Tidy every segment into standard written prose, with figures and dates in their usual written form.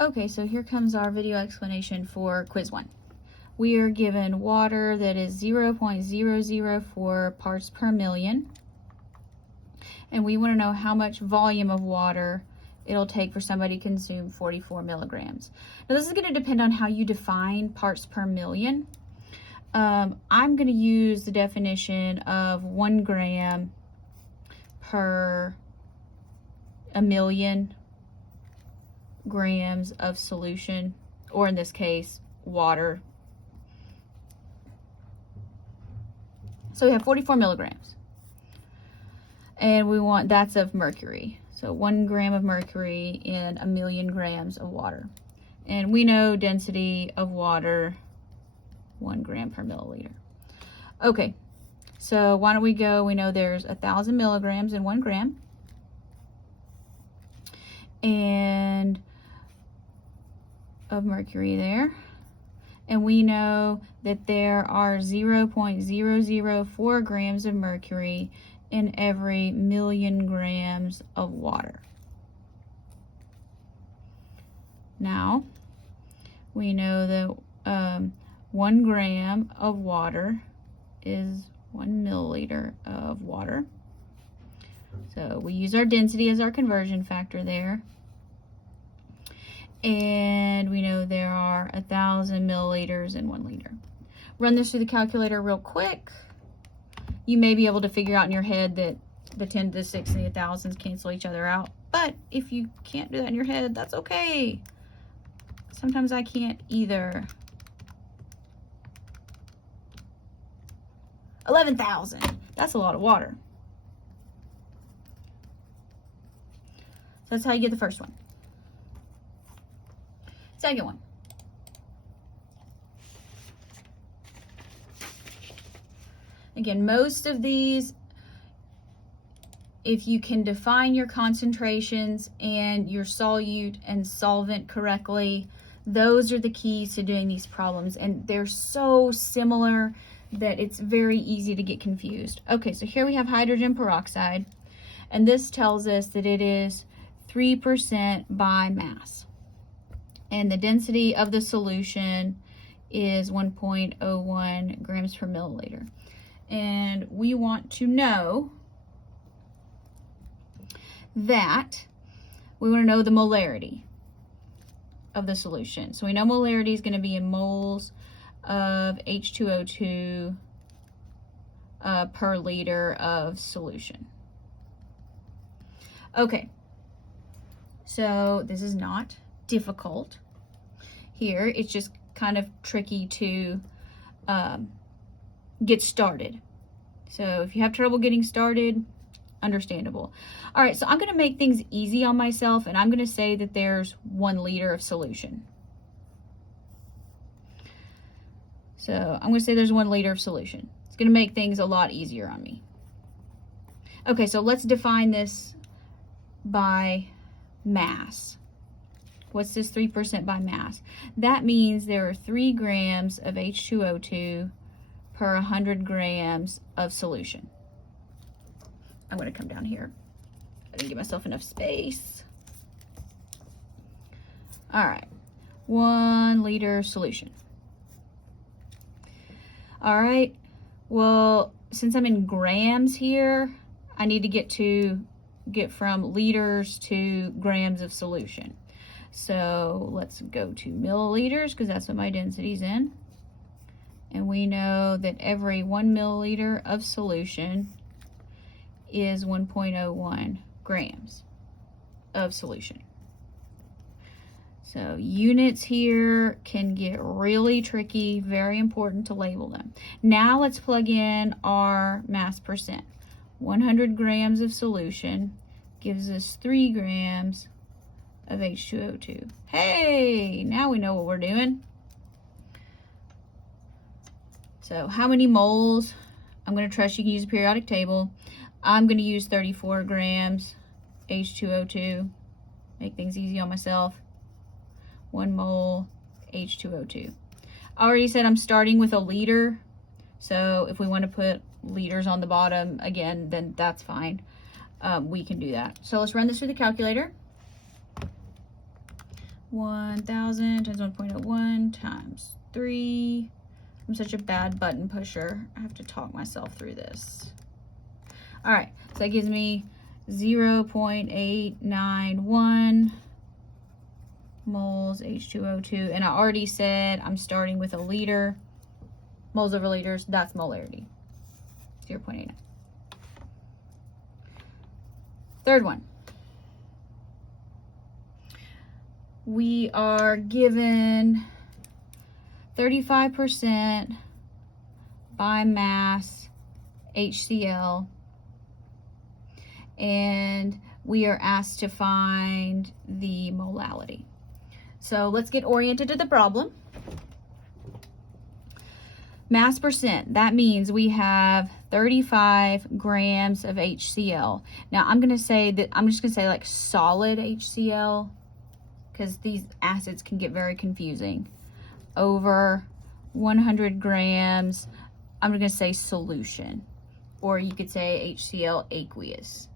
Okay, so here comes our video explanation for quiz 1. We are given water that is 0.004 parts per million. And we want to know how much volume of water it'll take for somebody to consume 44 milligrams. Now this is going to depend on how you define parts per million. I'm going to use the definition of 1 gram per a million grams of solution, or in this case, water. So we have 44 milligrams. And we want, that's of mercury. So 1 gram of mercury in a million grams of water. And we know density of water, 1 gram per milliliter. Okay, so why don't we go, we know there's 1,000 milligrams in 1 gram. And of mercury there. And we know that there are 0.004 grams of mercury in every million grams of water. Now, we know that 1 gram of water is 1 milliliter of water. So we use our density as our conversion factor there. And we know there are 1,000 milliliters in 1 liter. Run this through the calculator real quick. You may be able to figure out in your head that the 10 to the 6 and the 1,000s cancel each other out. But if you can't do that in your head, that's okay. Sometimes I can't either. 11,000. That's a lot of water. So that's how you get the first one. Second one. Again, most of these, if you can define your concentrations and your solute and solvent correctly, those are the keys to doing these problems. And they're so similar that it's very easy to get confused. Okay, so here we have hydrogen peroxide, and this tells us that it is 3% by mass. And the density of the solution is 1.01 grams per milliliter. And we want to know that we want to know the molarity of the solution. So we know molarity is going to be in moles of H2O2 per liter of solution. Okay, so this is not difficult here. It's just kind of tricky to get started. So if you have trouble getting started, understandable. All right, so I'm going to make things easy on myself, and I'm going to say that there's 1 liter of solution. So I'm going to say there's 1 liter of solution. It's going to make things a lot easier on me. Okay, so let's define this by mass. What's this 3% by mass? That means there are 3 grams of H2O2 per 100 grams of solution. I'm going to come down here. I didn't give myself enough space. All right, 1 liter solution. All right, well, since I'm in grams here, I need to get from liters to grams of solution. So let's go to milliliters, because that's what my density's in. And we know that every 1 milliliter of solution is 1.01 grams of solution. So units here can get really tricky, very important to label them. Now let's plug in our mass percent. 100 grams of solution gives us 3 grams of H2O2. Hey, now we know what we're doing. So how many moles? I'm going to trust you can use a periodic table. I'm going to use 34 grams H2O2. Make things easy on myself. 1 mole H2O2. I already said I'm starting with a liter. So if we want to put liters on the bottom again, then that's fine. We can do that. So let's run this through the calculator. 1,000 times 1.01 times 3. I'm such a bad button pusher. I have to talk myself through this. All right, so that gives me 0.891 moles H2O2. And I already said I'm starting with a liter. Moles over liters, that's molarity. 0.89. Third one. We are given 35% by mass HCl, and we are asked to find the molality. So let's get oriented to the problem. Mass percent, that means we have 35 grams of HCl. Now I'm just gonna say like solid HCl, because these acids can get very confusing. Over 100 grams, I'm gonna say solution, or you could say HCl aqueous.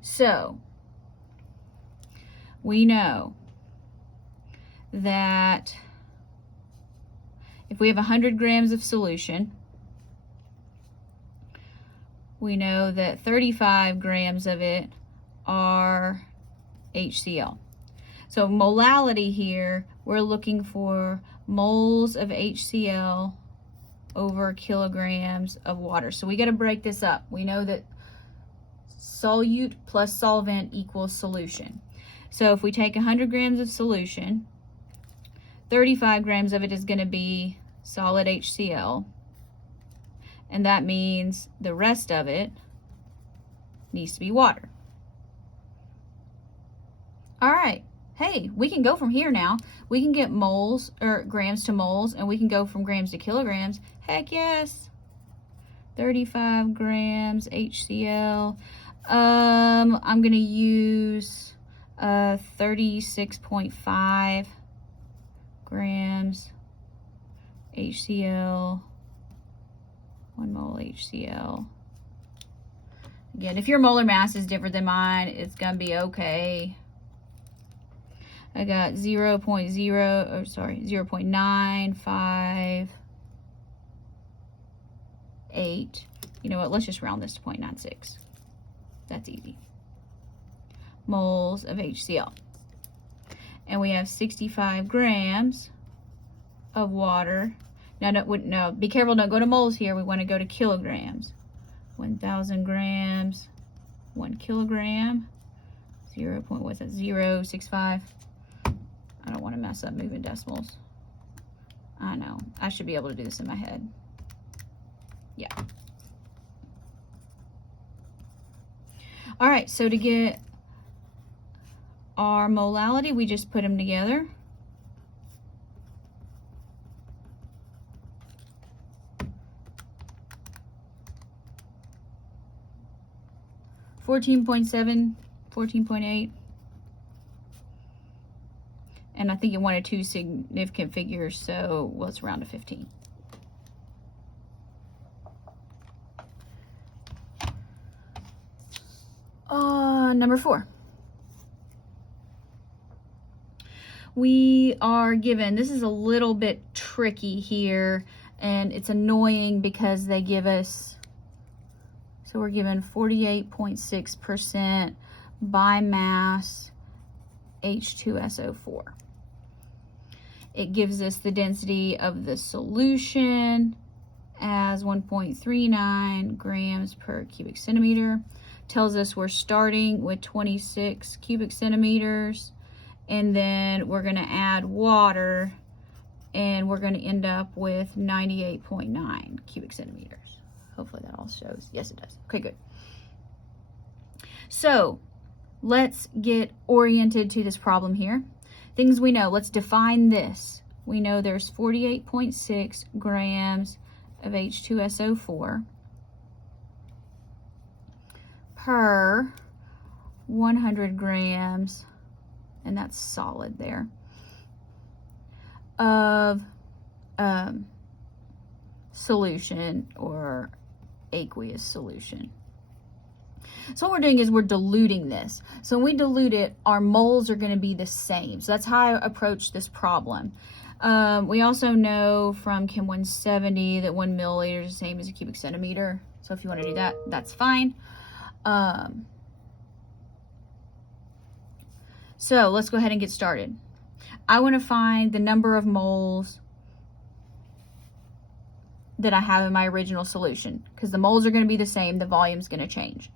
So we know that if we have 100 grams of solution, we know that 35 grams of it are HCl. So molality here, we're looking for moles of HCl over kilograms of water. So we got to break this up. We know that solute plus solvent equals solution. So if we take 100 grams of solution, 35 grams of it is going to be solid HCl, and that means the rest of it needs to be water. All right, hey, we can go from here now. We can get moles or grams to moles, and we can go from grams to kilograms. Heck yes. 35 grams HCl. I'm going to use 36.5 grams HCl, 1 mole HCl. Again, if your molar mass is different than mine, it's gonna be okay. I got 0.958. You know what, let's just round this to 0.96. That's easy. Moles of HCl. And we have 65 grams of water. Now, no, be careful, don't go to moles here. We want to go to kilograms. 1,000 grams, 1 kilogram, 0.065. I don't want to mess up moving decimals. I know, I should be able to do this in my head. Yeah. All right, so to get our molality, we just put them together. (14.7, 14.8), and I think it wanted 2 significant figures, so let's round to 15. Number 4. We are given, this is a little bit tricky here, and it's annoying because they give us, so we're given 48.6% by mass H2SO4. It gives us the density of the solution as 1.39 grams per cubic centimeter. Tells us we're starting with 26 cubic centimeters, and then we're going to add water, and we're going to end up with 98.9 cubic centimeters. Hopefully that all shows. Yes, it does. Okay, good. So let's get oriented to this problem here. Things we know. Let's define this. We know there's 48.6 grams of H2SO4 per 100 grams, and that's solid there, of solution or aqueous solution. So what we're doing is we're diluting this. So when we dilute it, our moles are going to be the same. So that's how I approach this problem. We also know from Chem 170 that 1 milliliter is the same as a cubic centimeter. So if you want to do that, that's fine. So let's go ahead and get started. I want to find the number of moles that I have in my original solution, because the moles are going to be the same, the volume's going to change.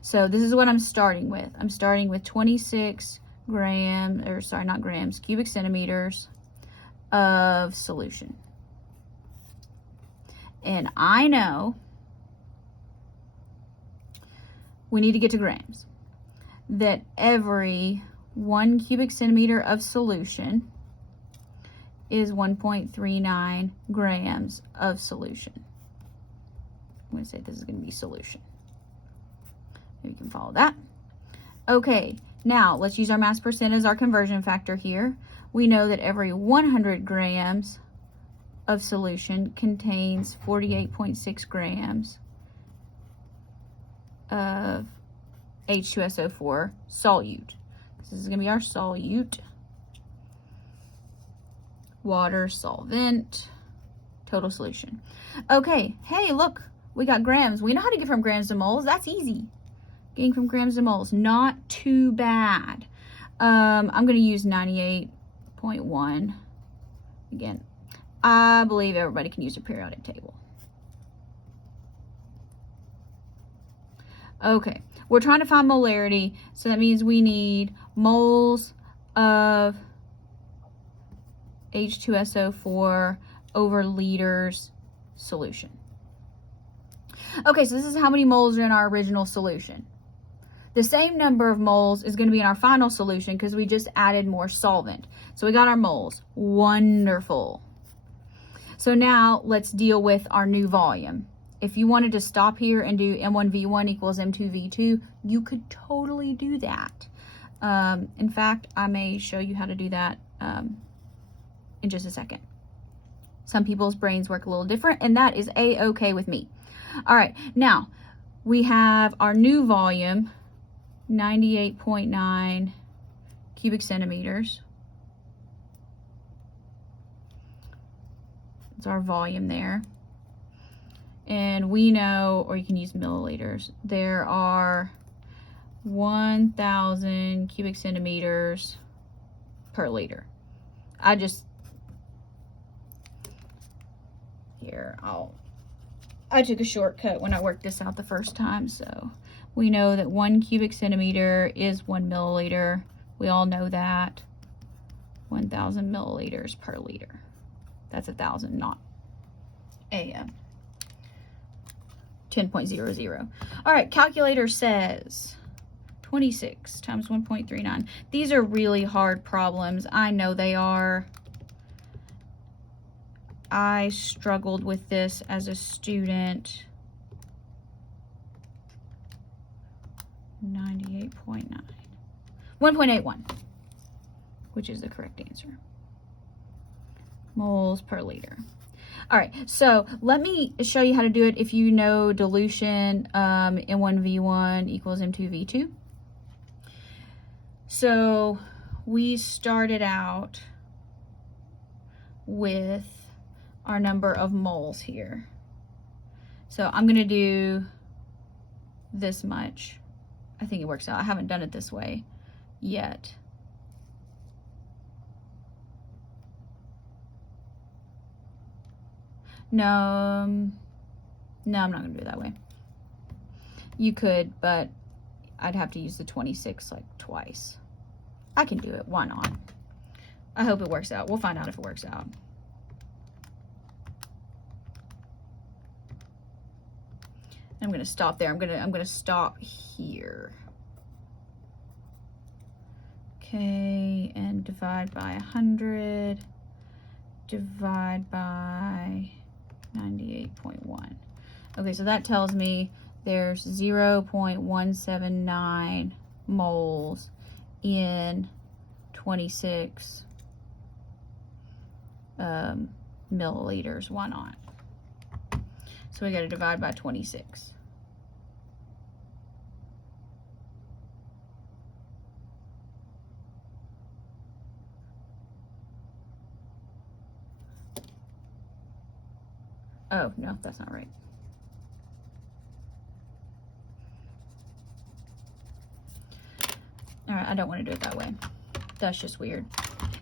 So this is what I'm starting with. I'm starting with 26 grams, or sorry, not grams, cubic centimeters of solution. And I know we need to get to grams, that every 1 cubic centimeter of solution is 1.39 grams of solution. I'm going to say this is going to be solution. Maybe you can follow that. Okay, now let's use our mass percent as our conversion factor here. We know that every 100 grams of solution contains 48.6 grams of H2SO4 solute. This is going to be our solute. Water, solvent, total solution. Okay, hey, look, we got grams. We know how to get from grams to moles. That's easy. Getting from grams to moles, not too bad. I'm going to use 98.1. Again, I believe everybody can use a periodic table. Okay, we're trying to find molarity, so that means we need moles of H2SO4 over liters solution. Okay, so this is how many moles are in our original solution. The same number of moles is going to be in our final solution because we just added more solvent. So we got our moles. Wonderful. So now let's deal with our new volume. If you wanted to stop here and do M1V1 equals M2V2, you could totally do that. In fact, I may show you how to do that in just a second. Some people's brains work a little different, and that is a-okay with me. All right, now we have our new volume, 98.9 cubic centimeters. It's our volume there. And we know, or you can use milliliters, there are 1,000 cubic centimeters per liter. I took a shortcut when I worked this out the first time, so we know that 1 cubic centimeter is 1 milliliter. We all know that. 1,000 milliliters per liter. That's 1,000, not a 10.00. All right, calculator says 26 times 1.39. These are really hard problems. I know they are. I struggled with this as a student. 98.9. 1.81, which is the correct answer. Moles per liter. All right, so let me show you how to do it if you know dilution, M1V1 equals M2V2. So we started out with our number of moles here. So I'm going to do this much. I think it works out. I haven't done it this way yet. No, I'm not going to do it that way. You could, but I'd have to use the 26 like twice. I can do it. Why not? I hope it works out. We'll find out if it works out. I'm going to stop there. I'm going to stop here. Okay, and divide by 100. Divide by 98.1. Okay, so that tells me there's 0.179 moles in 26 milliliters. Why not? So we got to divide by 26. Oh, no, that's not right. All right, I don't want to do it that way. That's just weird.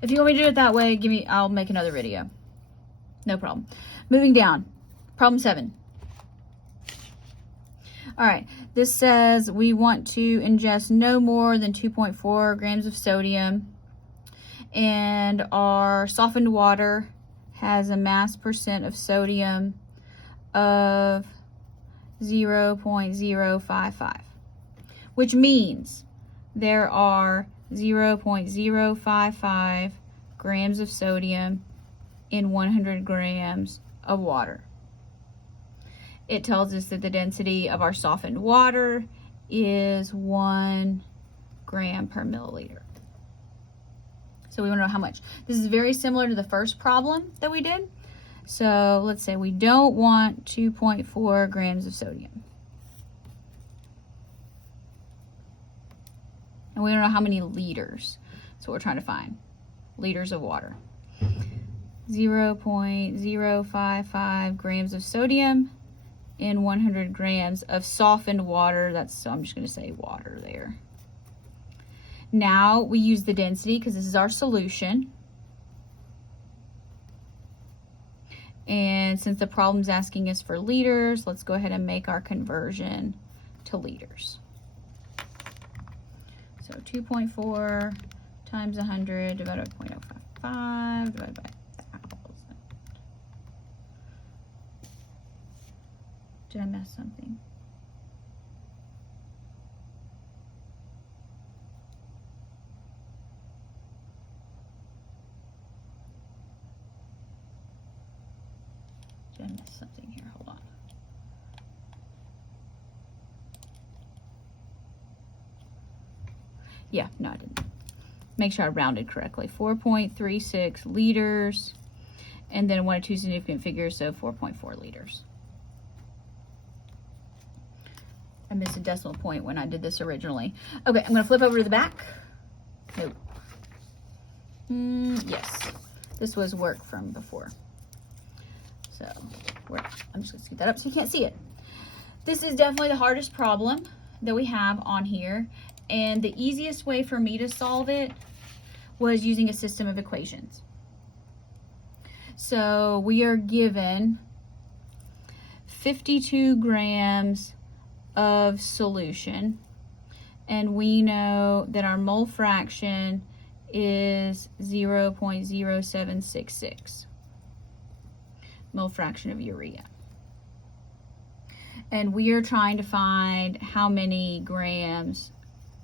If you want me to do it that way, I'll make another video. No problem. Moving down. Problem 7. All right, this says we want to ingest no more than 2.4 grams of sodium, and our softened water has a mass percent of sodium of 0.055, which means there are 0.055 grams of sodium in 100 grams of water. It tells us that the density of our softened water is 1 gram per milliliter. So we want to know how much. This is very similar to the first problem that we did. So let's say we don't want 2.4 grams of sodium. And we don't know how many liters. So we're trying to find liters of water. 0.055 grams of sodium in 100 grams of softened water. So I'm just going to say water there. Now we use the density because this is our solution. And since the problem's asking us for liters, let's go ahead and make our conversion to liters. So 2.4 times 100 divided by 0.055 divided by 1,000. Did I miss something? Did I miss something here? Hold on. Yeah, no, I didn't. Make sure I rounded correctly. 4.36 liters, and then one of two significant figures, so 4.4 liters. I missed a decimal point when I did this originally. Okay, I'm gonna flip over to the back. Nope. Yes, this was work from before. So I'm just gonna scoot that up so you can't see it. This is definitely the hardest problem that we have on here. And the easiest way for me to solve it was using a system of equations. So we are given 52 grams of solution, and we know that our mole fraction is 0.0766 mole fraction of urea. And we are trying to find how many grams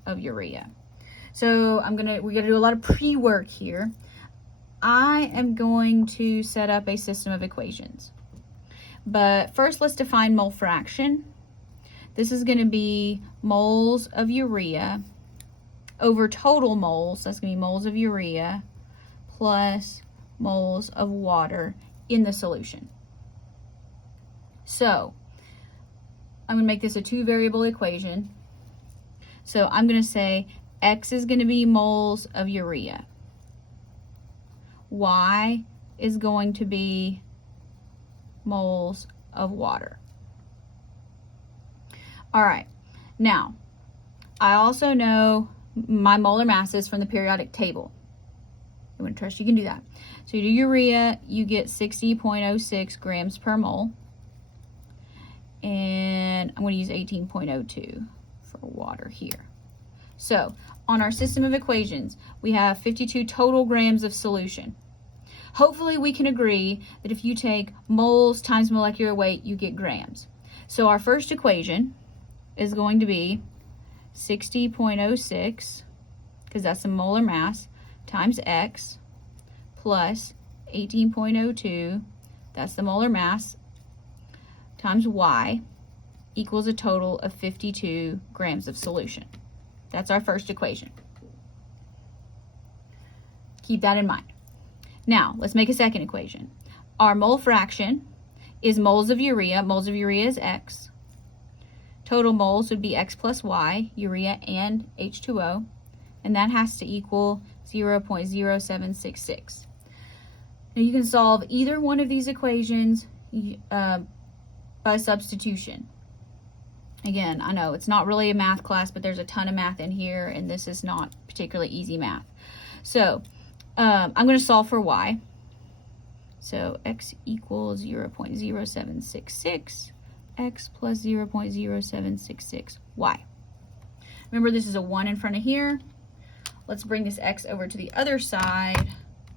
of urea. So we're gonna do a lot of pre-work here. I am going to set up a system of equations. But first, let's define mole fraction. This is going to be moles of urea over total moles. That's going to be moles of urea plus moles of water in the solution. So I'm going to make this a 2-variable equation. So I'm going to say X is going to be moles of urea. Y is going to be moles of water. All right, now I also know my molar masses from the periodic table. I wouldn't trust you can do that. So you do urea, you get 60.06 grams per mole. And I'm going to use 18.02 for water here. So on our system of equations, we have 52 total grams of solution. Hopefully we can agree that if you take moles times molecular weight, you get grams. So our first equation is going to be 60.06, because that's the molar mass, times X, plus 18.02, that's the molar mass, times Y, equals a total of 52 grams of solution. That's our first equation. Keep that in mind. Now, let's make a second equation. Our mole fraction is moles of urea. Moles of urea is X. Total moles would be X plus Y, urea and H2O, and that has to equal 0.0766. Now you can solve either one of these equations by substitution. Again, I know it's not really a math class, but there's a ton of math in here, and this is not particularly easy math. So I'm going to solve for y. So x equals 0.0766, x plus 0.0766, y. Remember, this is a 1 in front of here. Let's bring this x over to the other side.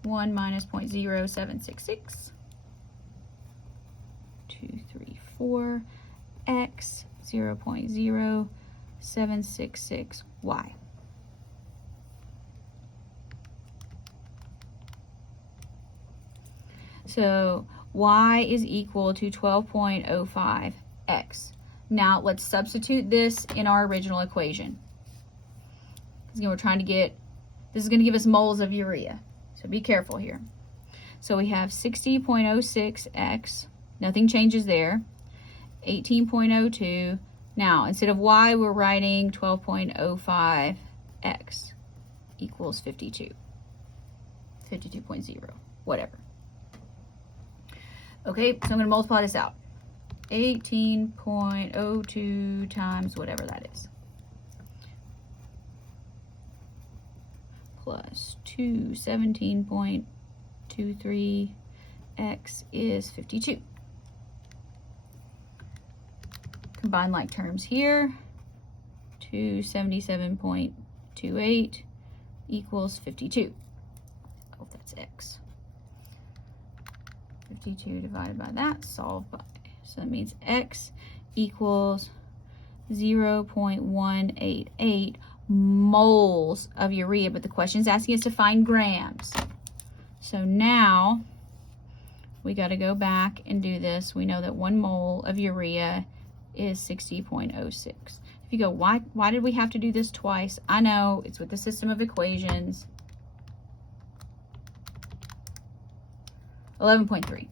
1 minus 0.0766. 2, 3, 4. X 0.0766 y. So y is equal to 12.05 x. Now let's substitute this in our original equation. Because we're trying to get, this is going to give us moles of urea. So be careful here. So we have 60.06 x. Nothing changes there. 18.02. Now, instead of y, we're writing 12.05 x equals 52. 52.0, whatever. Okay, so I'm going to multiply this out. 18.02 times whatever that is. Plus 17.23 x is 52. Combine like terms here. 277.28 equals 52. Oh, that's x. 52 divided by that, solve by. So that means x equals 0.188 moles of urea, but the question is asking us to find grams. So now we got to go back and do this. We know that 1 mole of urea is 60.06. If you go, why did we have to do this twice? I know, it's with the system of equations. 11.3.